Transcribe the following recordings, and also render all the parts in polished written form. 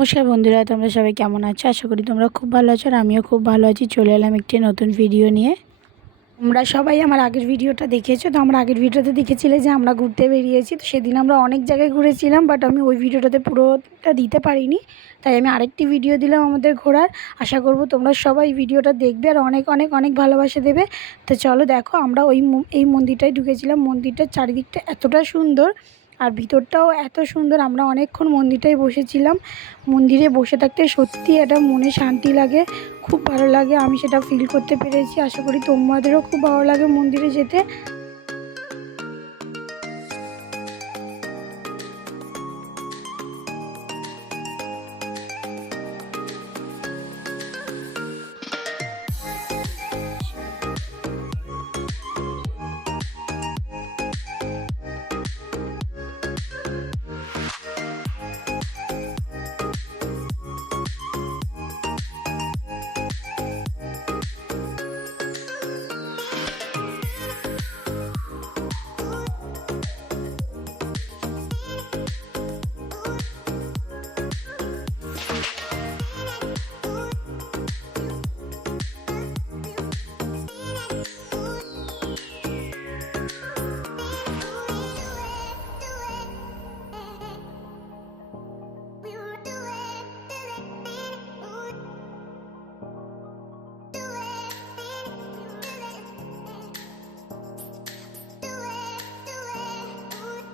নমস্কার বন্ধুরা, তোমরা সবাই কেমন আছো? আশা করি তোমরা খুব ভালো আছো আর আমিও খুব ভালো আছি। চলে এলাম একটি নতুন ভিডিও নিয়ে। তোমরা সবাই আমার আগের ভিডিওটা দেখেছো। তো আমরা আগের ভিডিওতে দেখেছিলে যে আমরা ঘুরতে বেরিয়েছি। তো সেদিন আমরা অনেক জায়গায় ঘুরেছিলাম, বাট আমি ওই ভিডিওটাতে পুরোটা দিতে পারিনি, তাই আমি আরেকটি ভিডিও দিলাম আমাদের ঘোরার। আশা করব তোমরা সবাই ভিডিওটা দেখবে আর অনেক অনেক অনেক ভালোবাসা দেবে। তো চলো দেখো, আমরা এই মন্দিরটায় ঢুকেছিলাম। মন্দিরটার চারিদিকটা এতটা সুন্দর আর ভিতরটাও এত সুন্দর। আমরা অনেকক্ষণ মন্দিরটায় বসেছিলাম। মন্দিরে বসে থাকতে সত্যি একটা মনে শান্তি লাগে, খুব ভালো লাগে। আমি সেটা ফিল করতে পেরেছি। আশা করি তোমাদেরও খুব ভালো লাগে মন্দিরে যেতে।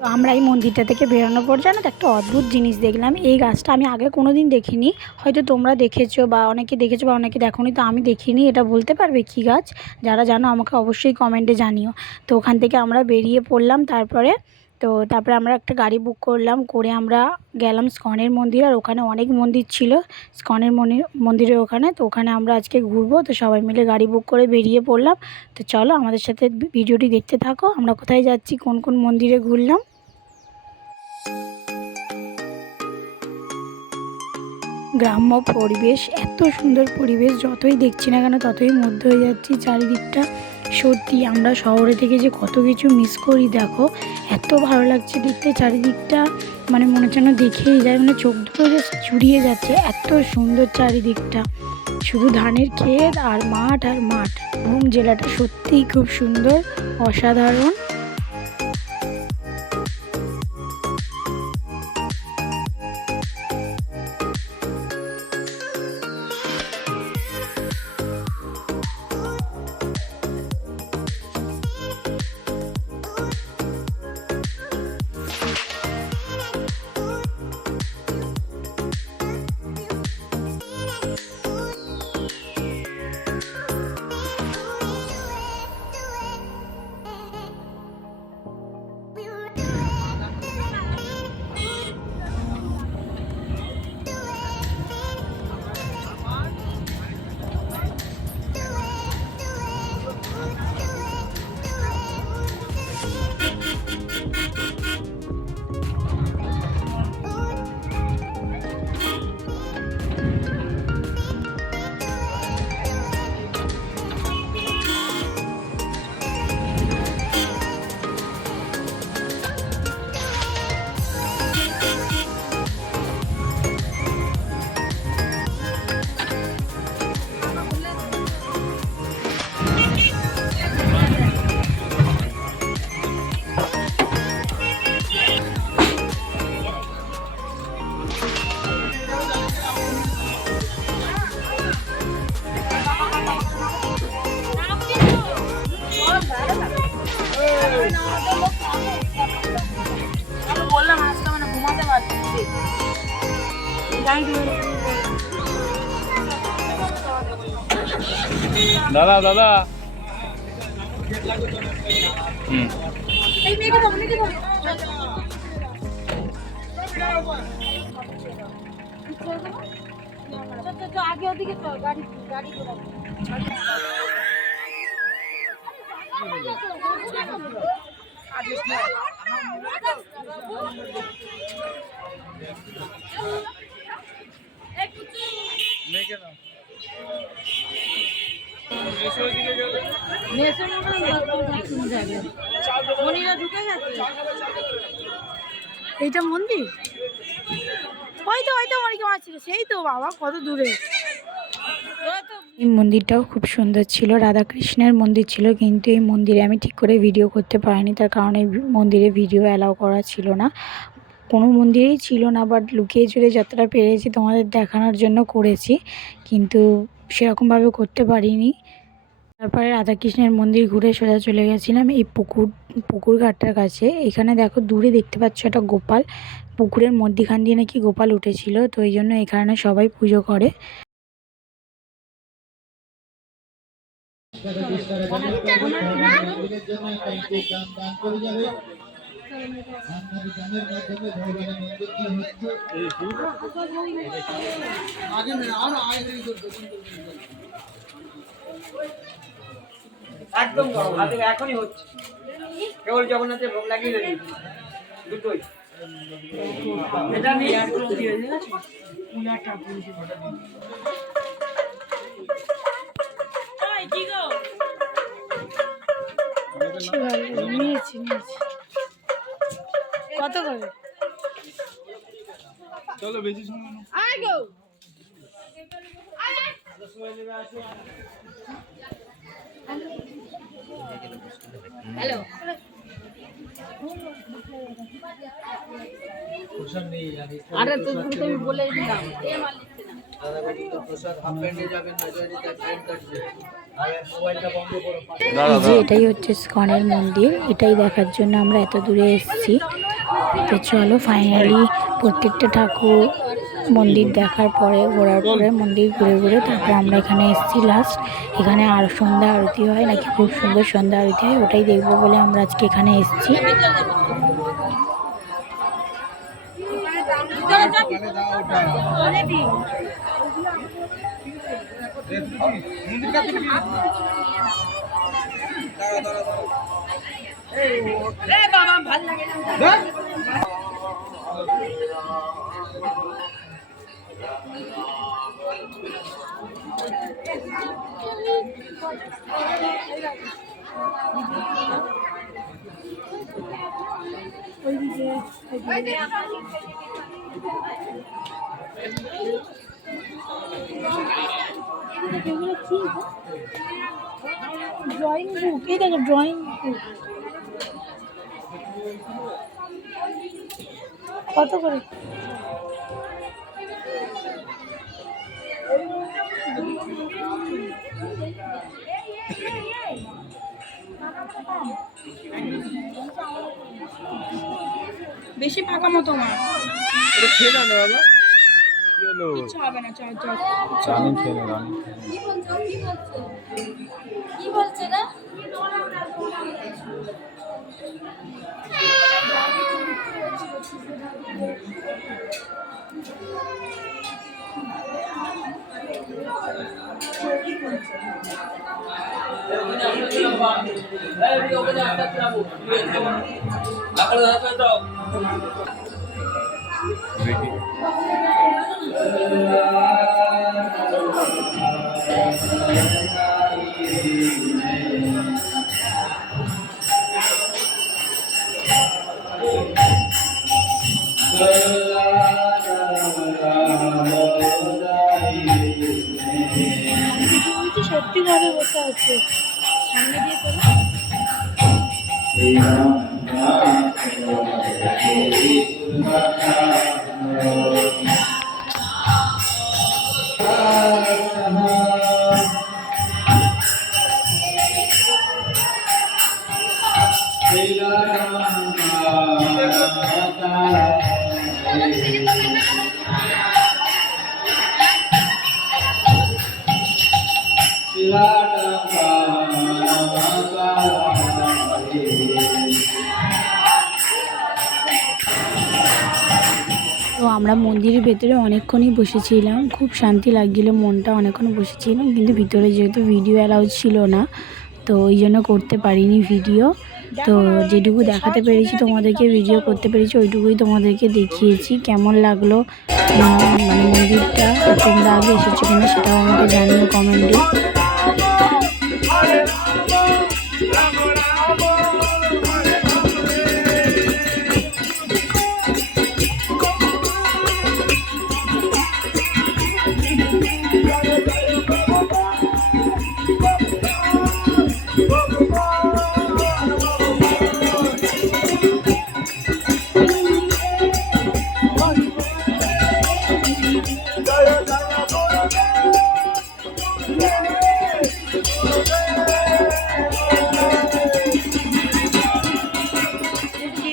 তো আমরা এই মন্দিরটা থেকে বেরোনোর পর জানো তো একটা অদ্ভুত জিনিস দেখলাম। এই গাছটা আমি আগে কোনো দিন দেখিনি, হয়তো তোমরা দেখেছো বা অনেকে দেখেছো বা অনেকে দেখোনি। তো আমি দেখিনি। এটা বলতে পারবে কী গাছ? যারা জানো আমাকে অবশ্যই কমেন্টে জানিও। তো ওখান থেকে আমরা বেরিয়ে পড়লাম। তারপরে আমরা একটা গাড়ি বুক করলাম, করে আমরা গেলাম স্কনের মন্দির। আর ওখানে অনেক মন্দির ছিল স্কনের মন্দিরের ওখানে। তো ওখানে আমরা আজকে ঘুরবো। তো সবাই মিলে গাড়ি বুক করে বেরিয়ে পড়লাম। তো চলো আমাদের সাথে ভিডিওটি দেখতে থাকো, আমরা কোথায় যাচ্ছি, কোন কোন মন্দিরে ঘুরলাম। গ্রাম্য পরিবেশ, এত সুন্দর পরিবেশ, যতই দেখছি না কেন ততই মুগ্ধ হয়ে যাচ্ছি চারিদিকটা। সত্যি আমরা শহরে থেকে যে কত কিছু মিস করি, দেখো এত ভালো লাগছে দেখতে চারিদিকটা। মানে মনে হচ্ছে না দেখেই যায়, মানে চোখ দুটো যে জুড়িয়ে যাচ্ছে, এত সুন্দর চারিদিকটা। শুধু ধানের ক্ষেত আর মাঠ আর মাঠ। এবং জেলাটা সত্যিই খুব সুন্দর, অসাধারণ। বললাম আজকে মানে ঘুমাতে পারছি। দাদা দাদা আগে ওদিকে চল, গাড়ি গাড়ি এইটা মন্দির। হয়তো আমার কি মাছ ছিল, সেই তো বাবা কত দূরে। এই মন্দিরটাও খুব সুন্দর ছিল, রাধাকৃষ্ণের মন্দির ছিল, কিন্তু এই মন্দিরে আমি ঠিক করে ভিডিও করতে পারিনি, তার কারণ এই মন্দিরে ভিডিও অ্যালাউ করা ছিল না, কোনো মন্দিরেই ছিল না। বাট লুকিয়ে চুরে যতটা পেরেছি তোমাদের দেখানোর জন্য করেছি, কিন্তু সেরকমভাবে করতে পারিনি। তারপরে রাধাকৃষ্ণের মন্দির ঘুরে সোজা চলে গেছিলাম এই পুকুর ঘাটটার কাছে। এখানে দেখো দূরে দেখতে পাচ্ছ একটা গোপাল, পুকুরের মধ্যিখান দিয়ে নাকি গোপাল উঠেছিল, তো এই জন্য এখানে সবাই পুজো করে। একদম এখনই হচ্ছে, কেবল জগন্নাথের ভোগ লাগিয়ে দেবে দুটোই। এটা নিয়ে নিয়েছি কত করে? চলো বেশি সময় না। হ্যালো আরে তো তুমি বলে দিলাম যে এটাই হচ্ছে ইসকনের মন্দির, এটাই দেখার জন্য আমরা এত দূরে এসেছি। তো চলো ফাইনালি প্রত্যেকটা ঠাকুর মন্দির দেখার পরে, ঘোরার পরে, মন্দির ঘুরে ঘুরে তারপরে আমরা এখানে এসেছি লাস্ট। এখানে আর সন্ধ্যা আরতি হয় নাকি, খুব সুন্দর সন্ধ্যা আরতি হয়, ওটাই দেখবো বলে আমরা আজকে এখানে এসেছি। ড্রয়িং বুক, এই দেখো ড্রয়িং বুক কত করে? বেশি ফাঁকা মতো আমার এটা খেয়ে না বাবা, কি হলো? ইচ্ছা হবে না। চল রানি খেয়ে রানি কি বলছে না? সত্যি ঘরে বসে আছে, সামনে দিয়ে তোলো। তো আমরা মন্দিরের ভেতরে অনেকক্ষণই বসেছিলাম, খুব শান্তি লাগছিল, মনটা অনেকক্ষণ বসেছিলাম, কিন্তু ভিতরে যেহেতু ভিডিও অ্যালাউ ছিল না, তো ওই জন্য করতে পারিনি ভিডিও। তো যেটুকু দেখাতে পেরেছি তোমাদেরকে, ভিডিও করতে পেরেছি, ওইটুকুই তোমাদেরকে দেখিয়েছি। কেমন লাগলো মানে মন্দিরটা, তোমরা আগে এসেছো কিনা সেটাও আমাকে জানিও কমেন্টে।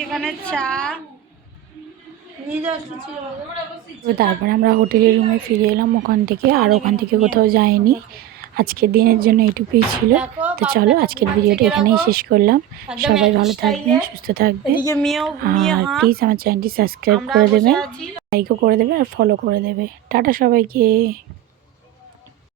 এখানে চা তো তারপরে আমরা হোটেলের রুমে ফিরে এলাম ওখান থেকে, আর ওখান থেকে কোথাও যাইনি। আজকের দিনের জন্য এটুকুই ছিল। তো চলো আজকের ভিডিওটা এখানেই শেষ করলাম। সবাই ভালো থাকবেন, সুস্থ থাকবেন, আর প্লিজ আমার চ্যানেলটি সাবস্ক্রাইব করে দেবেন, লাইকও করে দেবে আর ফলো করে দেবে। টাটা সবাইকে।